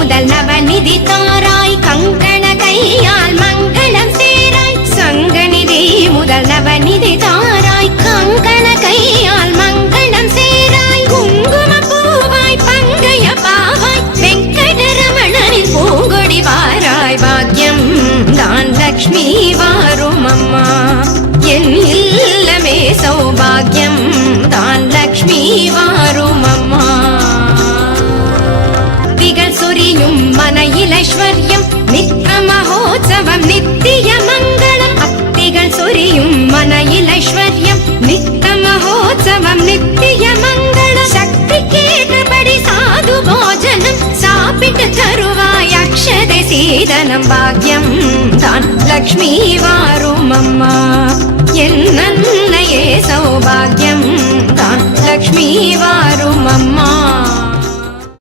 முதல் நவநிதி தாராய் கங்கண கையால் மங்களம் சேராய் சங்கநிதி முதல் நவநிதி தாராய் கங்கண கையால் மங்களம் சேராய் குங்கும பூவாய் பங்கைய பாவாய் வெங்கடரமணனின் பூங்கொடி வாராய் பாக்யம் தான் லக்ஷ்மி வாரும் அம்மா என் இல்லமே சௌபாகியம் தான் லக்ஷ்மி வாரும் அம்மா திகழ் சொரியும் மனையில் ஐஸ்வர்யம் நித்த மகோத்சவம் நித்திய மங்களம் அத்திகள் சொரியும் மனையில் ஐஸ்வர்யம் நித்த மகோத்சவம் நித்திய மங்களம் சக்தி கேட்டபடி சாது போஜனம் சாப்பிட்டு தருவாய் அக்ஷதை சீதனம் பாக்யம் தான் லக்ஷ்மி வாரும் அம்மா என் நன்னையே சௌபாகியம் தான் லக்ஷ்மி வாரும் அம்மா